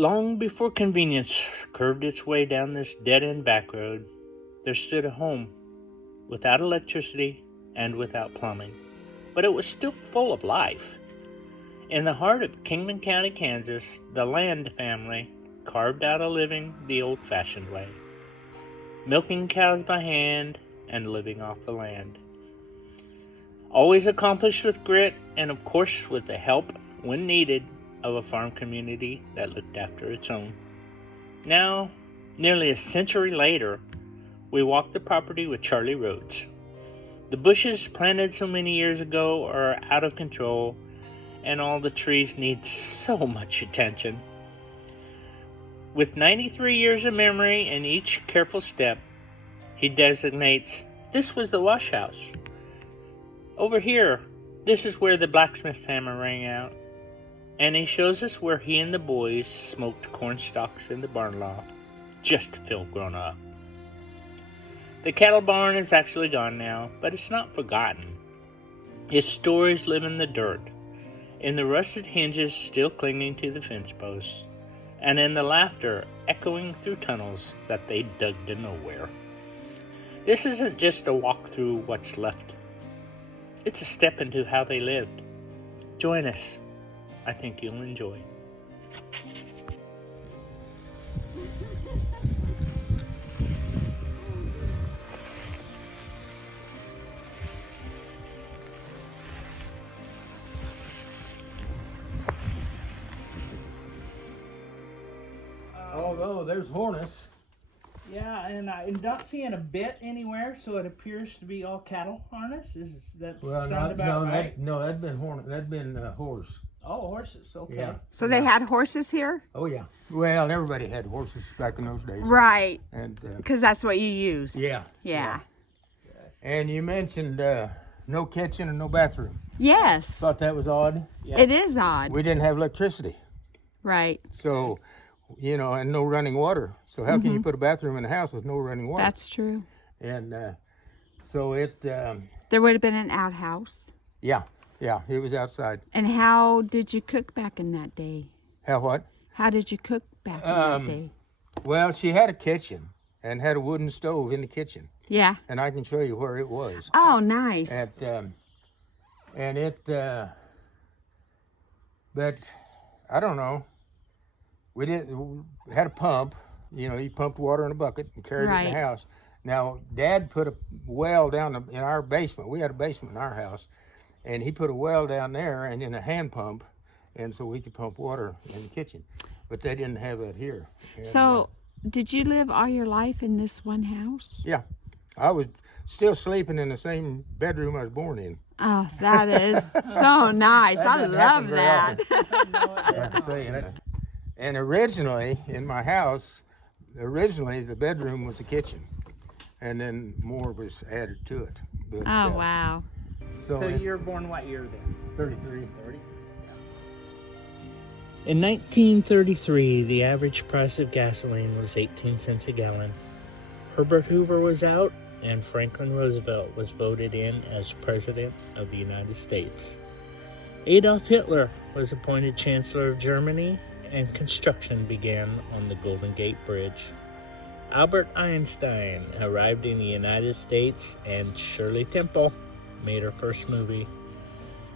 Long before convenience curved its way down this dead-end back road, there stood a home without electricity and without plumbing, but it was still full of life. In the heart of Kingman County, Kansas, the Land family carved out a living the old-fashioned way, milking cows by hand and living off the land. Always accomplished with grit and, of course, with the help, when needed, of a farm community that looked after its own. Now, nearly a century later, we walk the property with Charlie Rhodes. The bushes planted so many years ago are out of control, and all the trees need so much attention. With 93 years of memory in each careful step, he designates, this was the wash house. Over here, this is where the blacksmith hammer rang out. And he shows us where he and the boys smoked corn stalks in the barn loft, just to feel grown up. The cattle barn is actually gone now, but it's not forgotten. His stories live in the dirt, in the rusted hinges still clinging to the fence posts, and in the laughter echoing through tunnels that they dug to nowhere. This isn't just a walk through what's left. It's a step into how they lived. Join us. I think you'll enjoy. Although there's harness. Yeah, and I'm not seeing a bit anywhere, so it appears to be all cattle harness. Is that sound about right? That'd been horse. That'd been horse. Oh, horses. Okay. Yeah. So they had horses here? Oh yeah. Well, everybody had horses back in those days. Right. And because that's what you used. Yeah. Yeah. And you mentioned no kitchen and no bathroom. Yes. Thought that was odd. Yeah. It is odd. We didn't have electricity. Right. So, and no running water. So how can you put a bathroom in a house with no running water? That's true. And so it. There would have been an outhouse. Yeah, it was outside. And how did you cook back in that day? How what? How did you cook back in that day? Well, she had a kitchen and had a wooden stove in the kitchen. Yeah. And I can show you where it was. Oh, nice. But I don't know. We had a pump. You pumped water in a bucket and carried it in the house. Now, Dad put a well down in our basement. We had a basement in our house. And he put a well down there and then a hand pump. And so we could pump water in the kitchen. But they didn't have that here. And, so, did you live all your life in this one house? Yeah. I was still sleeping in the same bedroom I was born in. Oh, that is so nice. I love that. And originally, in my house, the bedroom was a kitchen. And then more was added to it. But, wow. So you were born what year then? 33. 30? In 1933, the average price of gasoline was 18 cents a gallon. Herbert Hoover was out, and Franklin Roosevelt was voted in as President of the United States. Adolf Hitler was appointed Chancellor of Germany, and construction began on the Golden Gate Bridge. Albert Einstein arrived in the United States, and Shirley Temple made her first movie.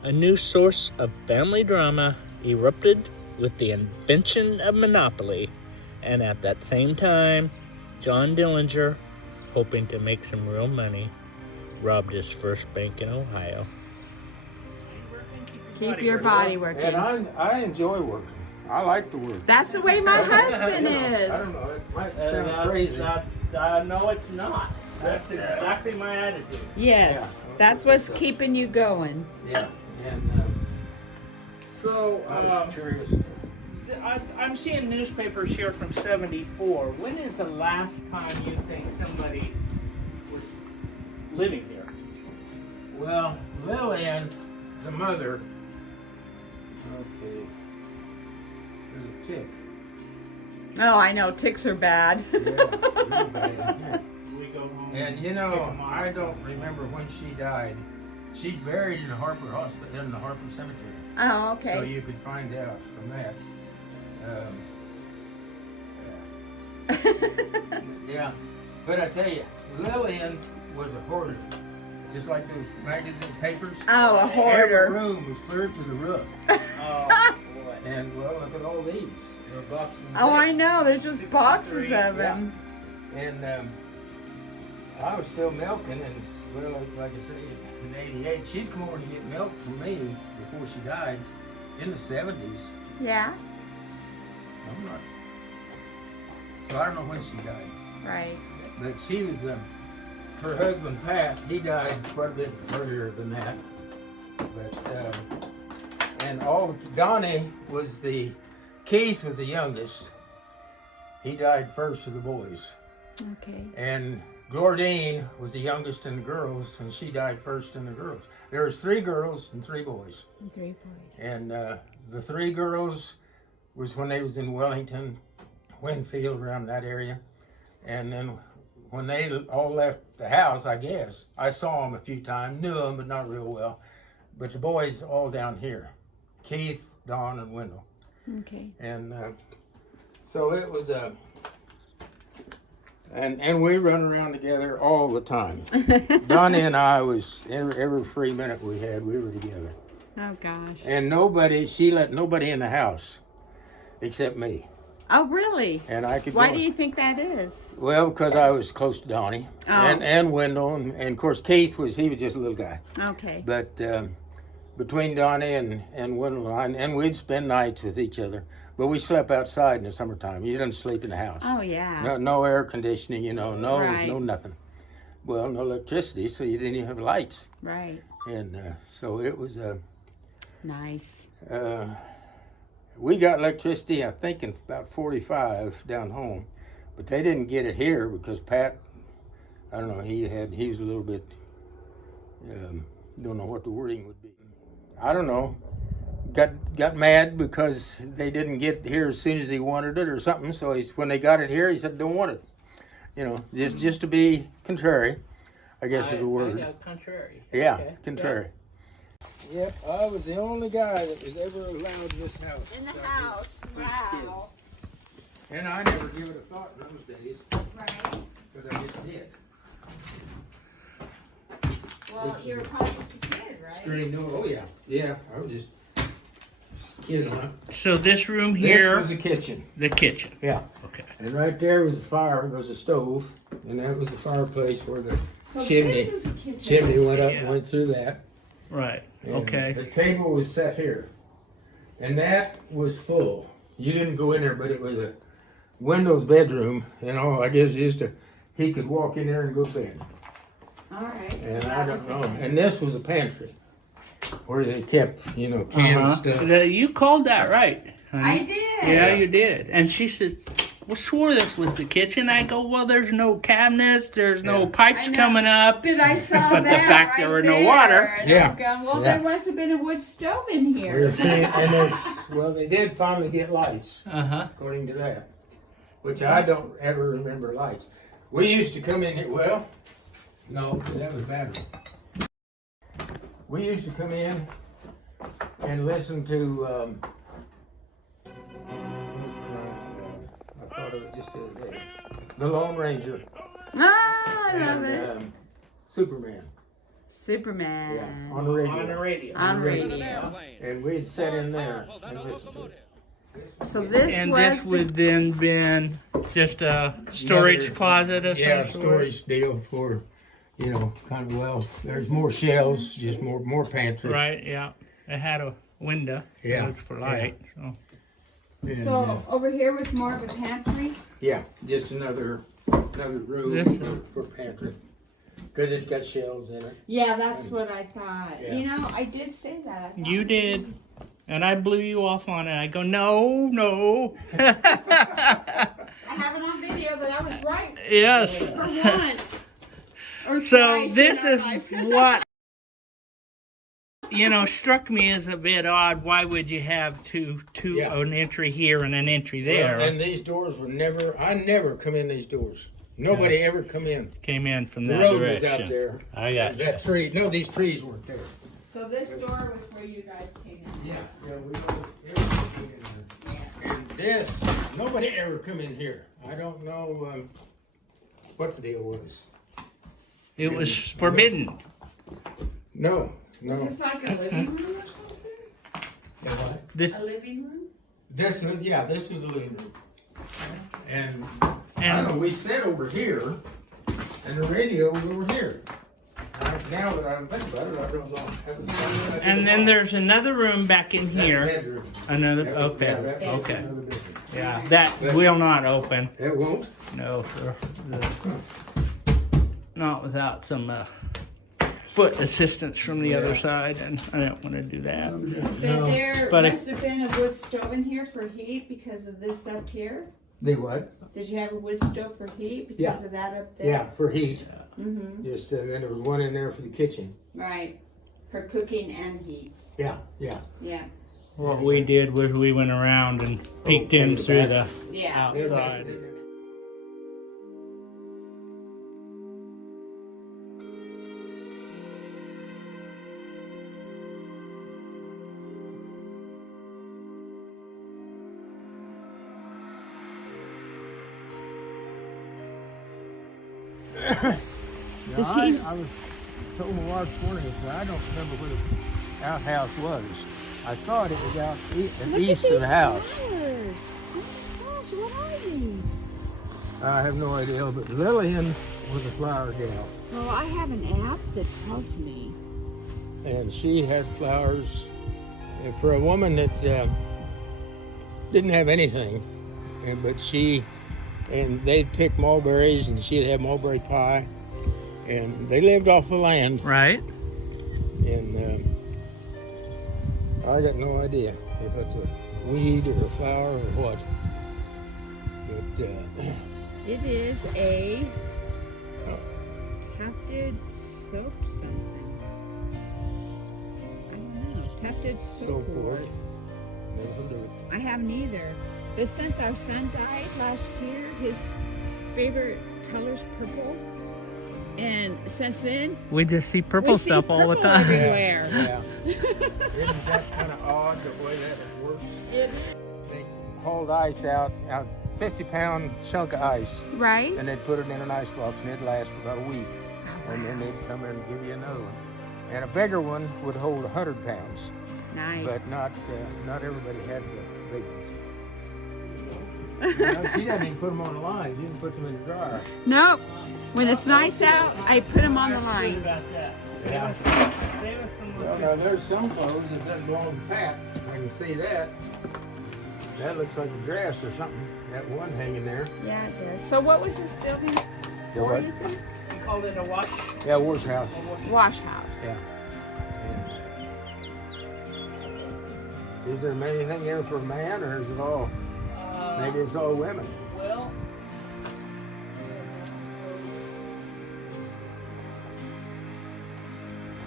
A new source of family drama erupted with the invention of Monopoly, and at that same time, John Dillinger, hoping to make some real money, robbed his first bank in Ohio. Keep your body working. And I enjoy working. I like to work. That's the way my husband is. I don't know. It might sound crazy. No, it's not. That's exactly my attitude. Yes, that's what's keeping you going. Yeah. And So, I was curious. I'm seeing newspapers here from '74. When is the last time you think somebody was living here? Well, Lillian, the mother. Okay. There's a tick. Oh, I know. Ticks are bad. Yeah, really bad. Yeah. We go home. And I don't remember when she died. She's buried in the Harper Hospital, in the Harper Cemetery. Oh, okay. So you could find out from that. Yeah, but I tell you, Lillian was a hoarder. Just like those magazine papers. Oh, a hoarder. Every room was clear to the roof. Oh, boy. And well, look at all these. There are boxes. Oh, there. I know. There's just boxes of them. And I was still milking, and well, like I say, in '88, she'd come over to get milk from me before she died in the '70s. Yeah. I'm not. So I don't know when she died. Right. But she was, her husband Pat, he died quite a bit earlier than that. But, and Donnie was Keith was the youngest. He died first of the boys. Okay. And Glordine was the youngest in the girls, and she died first in the girls. There was 3 girls and 3 boys. And 3 boys. And the 3 girls was when they was in Wellington, Winfield, around that area. And then when they all left the house, I guess, I saw them a few times, knew them, but not real well. But the boys all down here, Keith, Don, and Wendell. Okay. And so it was and we run around together all the time. Donnie and I was, every free minute we had, we were together. Oh, gosh. And she let nobody in the house except me. Oh, really? And I could Why go. do you think that is? Well, because I was close to Donnie Oh. and Wendell, and of course Keith was just a little guy. Okay. But between Donnie and Wendell and we'd spend nights with each other. But we slept outside in the summertime. You didn't sleep in the house. Oh, yeah. No air conditioning, no Right. no nothing. Well, no electricity, so you didn't even have lights. Right. And so it was Nice. we got electricity, I think, in about 45 down home, but they didn't get it here because Pat, I don't know, he was a little bit, don't know what the wording would be. I don't know, got mad because they didn't get here as soon as he wanted it or something. So when they got it here, he said, don't want it. Just to be contrary, I guess is a word. Contrary. Yeah, Okay. contrary. Yep, I was the only guy that was ever allowed in this house. In the house. Wow. And I never gave it a thought in those days, Right. because I just did. Well, you were probably just a kid, right? Screen door, oh yeah. Yeah, I was just kidding, huh? So this room This here, was the kitchen. the kitchen. Yeah. Okay. And right there was the fire, was a stove, and that was the fireplace where the So chimney this is a kitchen. chimney went up and Yeah. went through that. Right. And Okay. The table was set here. And that was full. You didn't go in there, but it was a Wendell's bedroom, and all I guess he could walk in there and go to bed. All right. So And that I was don't know. it. And this was a pantry where they kept, canned stuff. You called that right, honey. I did. Yeah, you did. And she said, "Well, swore this was the kitchen." I go, "Well, there's no cabinets, there's no Yeah. pipes I know. coming up." But I saw But the that fact right there were there, no water. and Yeah. I'm going, well, Yeah. there must have been a wood stove in here. We're seeing, and they did finally get lights, Uh-huh. according to that, which I don't ever remember lights. We used to come in here, well, no, that was battery. We used to come in and listen to, I thought of it just the other day, The Lone Ranger Ah, I love it. and Superman, Superman. on the radio. On the radio. On radio. And we'd sit in there and listen to it. So this And was this would then been just a storage Another- closet of Yeah, some sort? storage deal for, kind of, well, there's more shelves, just more pantry. Right, yeah. It had a window. Yeah, Looked for light. So. And, so over here was more of a pantry. yeah, just another room This- for pantry. Because it's got shelves in it. Yeah, that's what I thought. Yeah. You know, I did say that. I thought You I did. And I blew you off on it. I go, no. I have it on video that I was right Yes. for once. Or So twice this in our is life. what struck me as a bit odd. Why would you have Yeah. an entry here and an entry there? Well, and these doors were I never come in these doors. Nobody ever come in. Came in from The that road direction. was out there. I got you. That tree, no, these trees weren't there. So this door was where you guys came in. Yeah, we always, everything in there. Yeah. And this Nobody ever come in here. I don't know what the deal was. It was forbidden. No. Is this like a living room or something? Yeah, what? This A living room? This was a living room. And I don't know, we sat over here, and the radio was over here. Now that I think about it, I don't know. and then there's another room back in That's here. bedroom. Another Yeah, okay. that was Okay. another bedroom. Yeah, that will not open. It won't? No, not without some foot assistance from the other side, and I don't want to do that. But there But must have been a wood stove in here for heat because of this up here. The what? Did you have a wood stove for heat because Yeah. of that up there? Yeah, for heat. Mm-hmm. Just and then there was one in there for the kitchen. Right. For cooking and heat. Yeah. Yeah. What we did was we went around and peeked in through the Yeah. outside. I was told my wife this morning, I don't remember where the outhouse was. I thought it was out east of the house. Flowers. Oh my gosh, what are these? I have no idea, but Lillian was a flower gal. Well, I have an app that tells me. And she had flowers for a woman that didn't have anything, but they'd pick mulberries and she'd have mulberry pie, and they lived off the land. Right. And I got no idea if it's a weed or a flower or what. But It is a tufted soap something. I don't know. Tufted soap board. I haven't either. But since our son died last year, his favorite color's purple. And since then, We just see purple we see stuff all the purple time. everywhere. Yeah. Isn't that kind of odd the way that works? They hauled ice out, 50-pound chunk of ice, Right? and they'd put it in an ice box, and it'd last for about a week. And then they'd come in and give you another one. And a bigger one would hold 100 pounds, Nice. but not everybody had the big ones. She doesn't even put them on the line. You can put them in the dryer. Nope. When it's nice out, I put them on the line. Yeah. Well, now there's some clothes that doesn't belong to Pat. I can see that. That looks like a dress or something. That one hanging there. Yeah, it does. So what was this building? So what? You think? You called it a wash? Yeah, wash house. Wash house. Yeah. Is there anything here for a man, or is it all? Maybe it's all women. Well,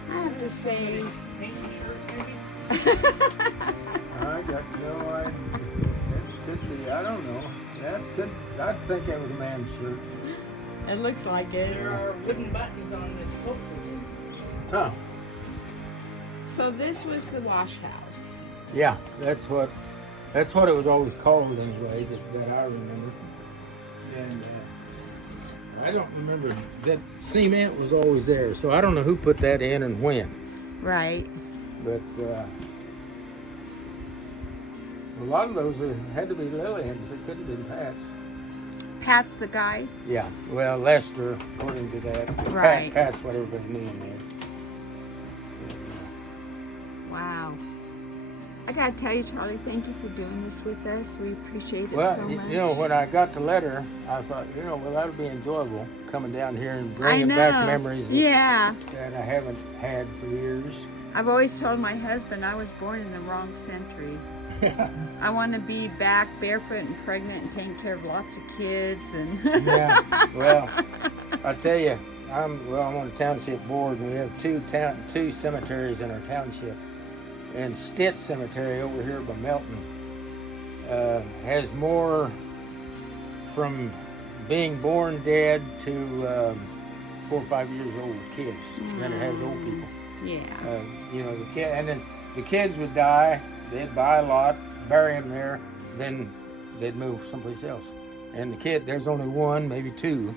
I have to say, pink shirt maybe? I got no idea. That could be. I don't know. I'd think that was a man's shirt. it looks like it. There are wooden buttons on this coat. Huh? So this was the wash house. Yeah, that's what it was always called anyway. That I remember. And I don't remember that cement was always there. So I don't know who put that in and when. Right. But a lot of those had to be Lillian's. It couldn't have been Pat's. Pat's the guy. Yeah, well, Lester, according to that. Right. Pat's what everybody's name is. Wow. I gotta tell you, Charlie, thank you for doing this with us. We appreciate it Well, so much. you know, when I got the letter, I thought, well, that'll be enjoyable coming down here and bringing back memories Yeah. that I haven't had for years. I've always told my husband I was born in the wrong century. I want to be back barefoot and pregnant and taking care of lots of kids and Yeah, well, I tell you, I'm on a township board, and we have two cemeteries in our township. And Stitt Cemetery over here by Melton has more from being born dead to 4 or 5 years old kids than it has old people. yeah. And then the kids would die. They'd buy a lot, bury them there, then they'd move someplace else. And the kid, there's only one, maybe two,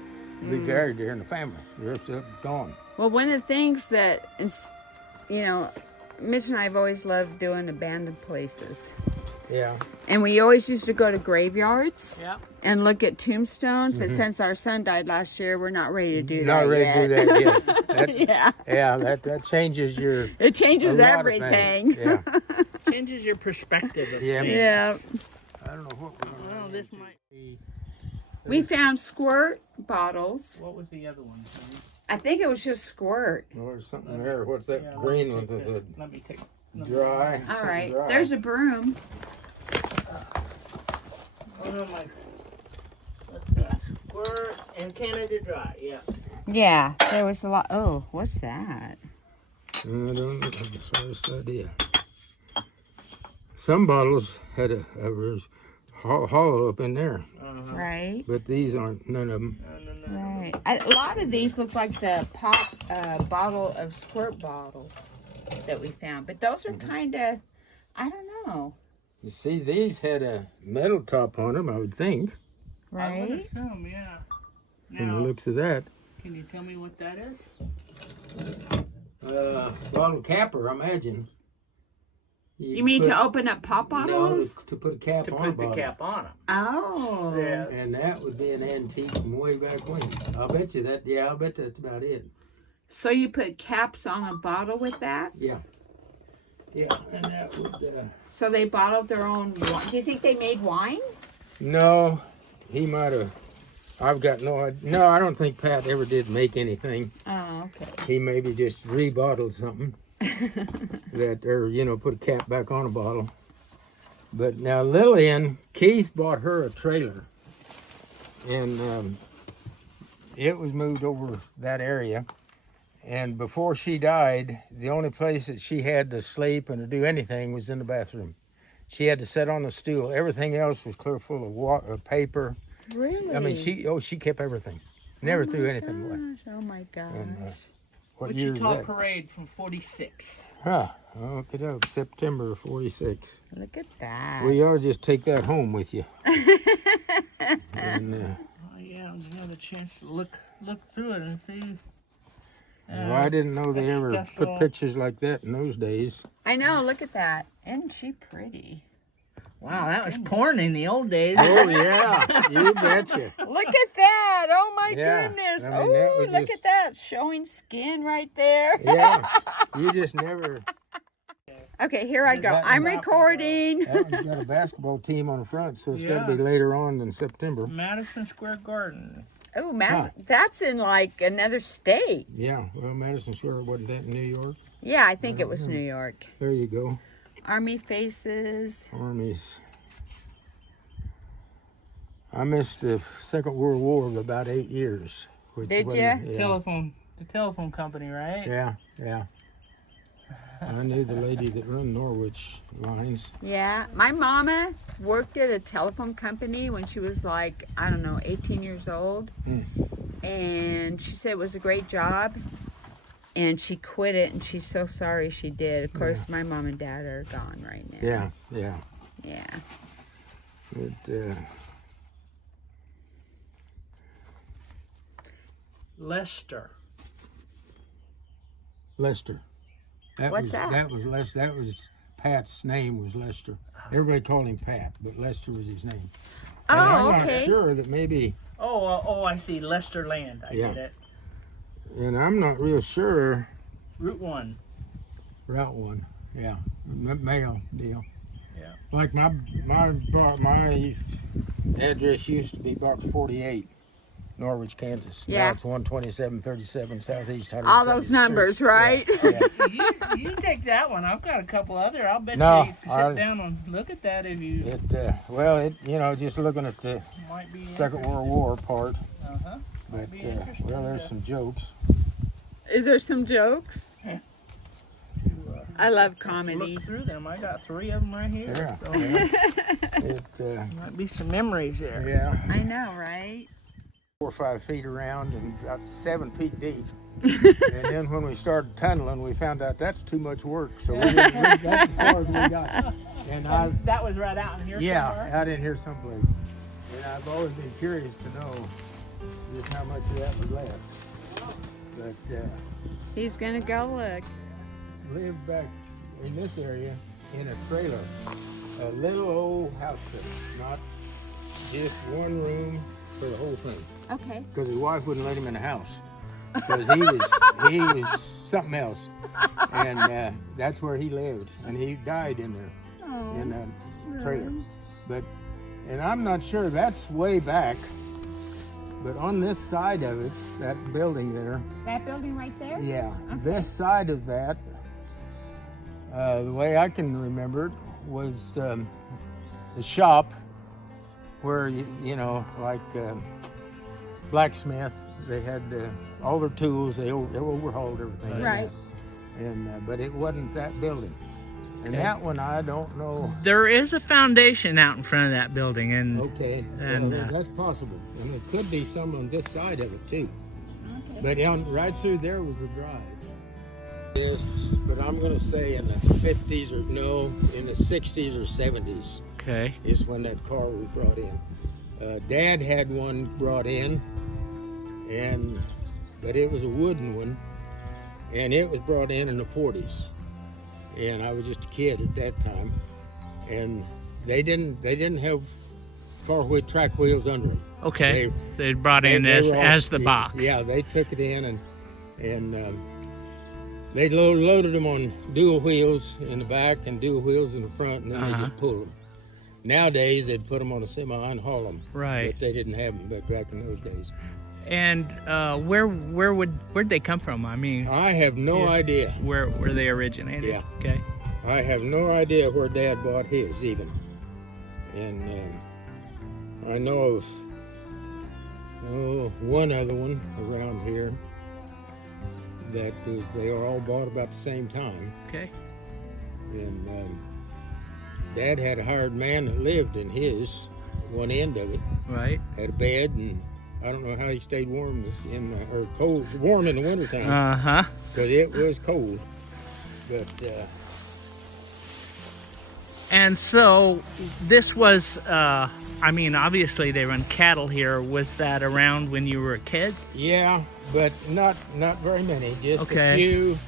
be buried there in the family. The rest of it gone. Well, one of the things that is, you know, Mitch and I have always loved doing abandoned places. Yeah. And we always used to go to graveyards Yeah. and look at tombstones. But since our son died last year, we're not ready to do that Not ready yet. to do that yet. That, Yeah. Yeah, that changes your... It changes a lot of everything. things. Yeah. Changes your perspective of Yeah. things. Yeah. I don't know what we're Well, going this to might be. We found squirt bottles. What was the other one? I think it was just squirt. Oh, there's something there. What's that Yeah, green let one me with take that. Let me take. the dry? All something right. dry. There's a broom. Oh my. Squirt and Canada Dry. Yeah. Yeah, there was a lot. Oh, what's that? I don't have the slightest idea. Some bottles had a hollow up in there, Right. but these aren't. None of them. Right. A lot of these look like the pop bottle of squirt bottles that we found, but those are kind of, I don't know. You see, these had a metal top on them, I would think, I would Right? assume, yeah. from the Now, looks of that. can you tell me what that is? Bottle capper, I imagine. You mean to open up pop No, bottles? to put a cap To on a put the bottle. cap on them. Oh. Yeah. And that would be an antique from way back when. I'll bet you that. Yeah, I'll bet that's about it. So you put caps on a bottle with that? Yeah. Yeah, and that would. So they bottled their own wine. Do you think they made wine? No, he might have. I've got no idea. No, I don't think Pat ever did make anything. Oh, okay. He maybe just rebottled something that, or put a cap back on a bottle. But now Lillian, Keith bought her a trailer, and it was moved over that area. And before she died, the only place that she had to sleep and to do anything was in the bathroom. She had to sit on a stool. Everything else was clear full of water, paper. Really? I mean, she kept everything. Never threw anything away. Gosh, oh my gosh. And, what year is Wichita that? Parade from 46. Huh. Okay, that was September of 46. Look at that. Well, you ought to just take that home with you. And, Oh yeah, you have a chance to look through it and see. well, I didn't know they ever that's put all. pictures like that in those days. I know, look at that. Isn't she pretty? Wow, that was porn in the old days. Oh, yeah. You betcha. Look at that. Oh my Yeah, goodness. I mean, that Oh, would look just- at that. Showing skin right there. Yeah. You just never... Okay, here I go. That- I'm recording. That one's got a basketball team on the front, so it's got to Yeah. be later on than September. Madison Square Garden. Oh, that's in like another state. Yeah, well, Madison Square, wasn't that in New York? Yeah, I think it was New York. There you go. Army faces. Armies. I missed the Second World War of about 8 years. Did wasn't- ya? Yeah, The telephone company, right? yeah. I knew the lady that run Norwich lines. Yeah, my mama worked at a telephone company when she was like, I don't know, 18 years old. And she said it was a great job. And she quit it, and she's so sorry she did. Of course, my mom and dad are gone right now. Yeah. Yeah. It, Lester. Lester. What's that? That was Pat's name was Lester. Everybody called him Pat, but Lester was his name. And Oh, I'm okay. not sure that maybe, Oh, I see. Lester Land. I Yeah. get it. and I'm not real sure. Route 1. Route 1, yeah, mail deal. Yeah. Like my address used to be box 48, Norwich, Kansas. Yeah. Now it's 12737 Southeast 170th All those Street. numbers, right? Yeah. You take that one. I've got a couple other. I'll bet No, you sit down and look at that if you Just looking at the might be. Second World War part, Uh-huh. but be interesting, there's yeah. some jokes. Is there some jokes? I love comedy. Look through them. I got 3 of them right here. Yeah. So It, might be some memories there. yeah, I know, right? 4 or 5 feet around and about 7 feet deep. And then when we started tunneling, we found out that's too much work. So that's as far as we got. And that was right out in here somewhere? out in here someplace. And I've always been curious to know just how much of that was left. But He's gonna go look. lived back in this area in a trailer, a little old house, not just one room for the whole thing. Okay. Because his wife wouldn't let him in the house. Because he was something else, and that's where he lived, and he died in there, in that trailer. And I'm not sure, that's way back, but on this side of it, that building there. That building right there? Yeah, this side of that, the way I can remember it, was the shop where, you know, like blacksmith, they had all their tools, they overhauled everything. Right. And but it wasn't that building. And that one, I don't know. There is a foundation out in front of that building, and Okay, and well, that's possible. And there could be some on this side of it too. Okay. But right through there was the drive. Yes, but I'm gonna say in the 50s or no, in the 60s or 70s okay. is when that car was brought in. Dad had one brought in, but it was a wooden one, and it was brought in the 40s. And I was just a kid at that time, and they didn't have car wheel track wheels under them. Okay. They brought in They were as all- the box. Yeah, they took it in and they loaded them on dual wheels in the back and dual wheels in the front, and then they just pulled them. Nowadays they'd put them on a semi and haul them. Right. But they didn't have them back in those days. And where'd they come from? I mean, I have no idea. where they originated. Yeah. Okay. I have no idea where Dad bought his even. And I know of one other one around here that they are all bought about the same time. Okay. And Dad had a hired man that lived in his one end of it. Right. Had a bed, and I don't know how he stayed warm or cold, warm in the wintertime. Uh-huh. Because it was cold. But And so this was, I mean, obviously they run cattle here. Was that around when you were a kid? yeah, but not very many, just Okay. a few.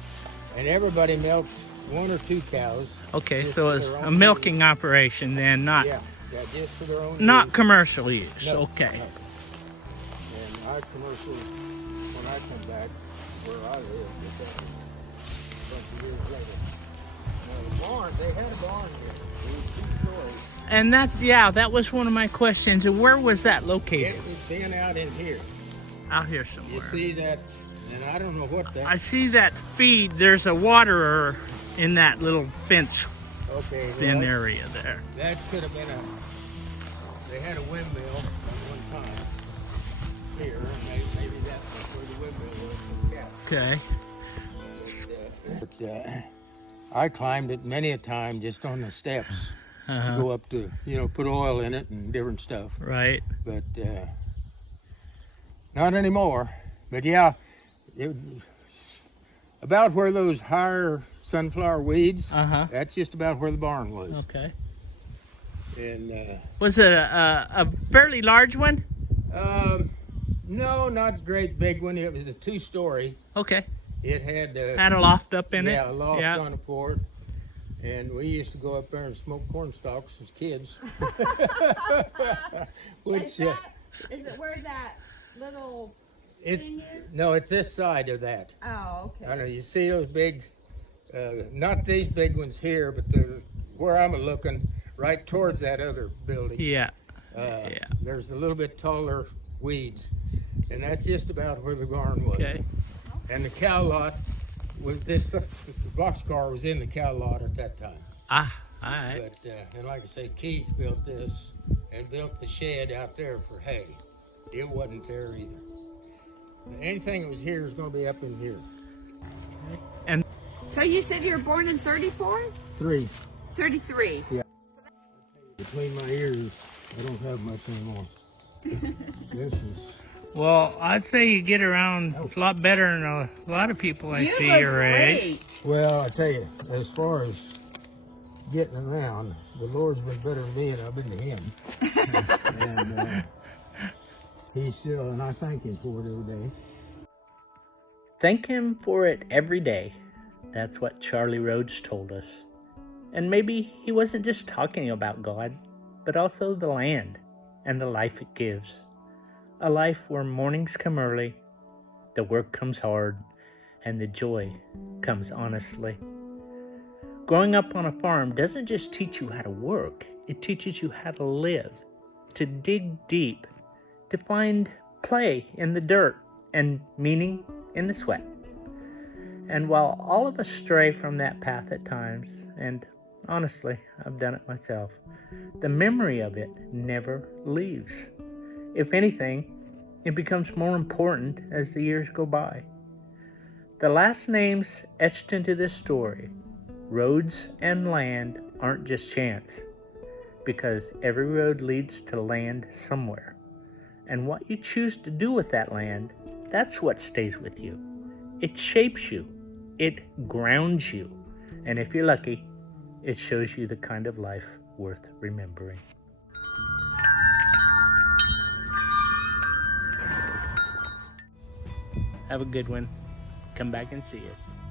And everybody milked 1 or 2 cows. Okay, Just so for it's their a own milking operation then, not Yeah, just for their own not use. commercial use. No, Okay. no. And our commercial, when I come back where I live, but that was a bunch of years later. Now the barn, they had a barn here. It was 2 stories. And that was one of my questions. And where was that located? It was in out in here. Out here You somewhere. see that, and I don't know what that. I see that feed. There's a waterer in that little fence Okay, thin well, area there. that could have been they had a windmill at one time here, and maybe that's where the windmill was. Yeah. Okay. But I climbed it many a time just on the steps to go up to, put oil in it and different stuff. Right. But not anymore. But yeah, about where those higher sunflower weeds, that's just about where the barn was. Okay. And Was it a fairly large one? no, not a great big one. It was a 2-story. Okay. It had Had a loft up in it? yeah, a loft Yeah. on the floor. And we used to go up there and smoke corn stalks as kids. Which Is it where that little thing is? no, it's this side of that. Oh, I okay. know you see those big, not these big ones here, but where I'm looking, right towards that other building. Yeah. There's a little bit taller weeds, and that's just about where the barn was. Okay. And the cow lot was this boxcar was in the cow lot at that time. Ah, all right. But and like I say, Keith built this and built the shed out there for hay. It wasn't there either. Anything that was here is going to be up in here. So you said you were born in 34? 3. 33. Between my ears, I don't have much anymore. This is. Well, I'd say you get around a lot better than a lot of people I You see look your age. great. Well, I tell you, as far as getting around. The Lord's been better to me than I've been to him. and he's still, and I thank him for it every day. Thank him for it every day. That's what Charlie Rhodes told us. And maybe he wasn't just talking about God, but also the land and the life it gives. A life where mornings come early, the work comes hard, and the joy comes honestly. Growing up on a farm doesn't just teach you how to work, it teaches you how to live, to dig deep, to find play in the dirt and meaning in the sweat. And while all of us stray from that path at times, and honestly, I've done it myself, the memory of it never leaves. If anything, it becomes more important as the years go by. The last names etched into this story, Rhodes and land, aren't just chance, because every road leads to land somewhere. And what you choose to do with that land, that's what stays with you. It shapes you. It grounds you. And if you're lucky, it shows you the kind of life worth remembering. Have a good one. Come back and see us.